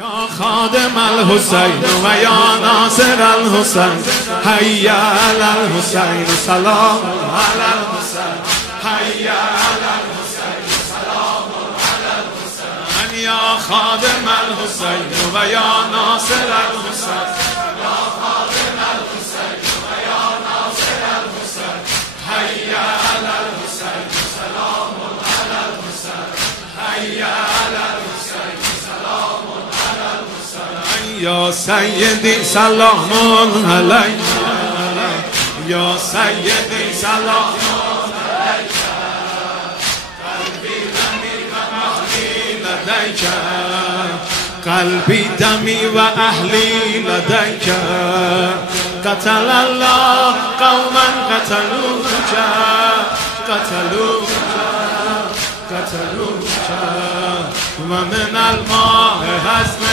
یا خادم الحسین و یا ناصر الحسین حی علی الحسین سلام علی الحسین حی علی الحسین سلام علی الحسین یا خادم الحسین و یا ناصر الحسین یا خادم الحسین و یا ناصر الحسین حی علی الحسین سلام علی الحسین حی علی الحسین سلام یا سیدی سلام علیک یا سیدی سلام علیک قلبی دمی و اهلی لدیک قتل الله قوما قتلوک و من الماء حسن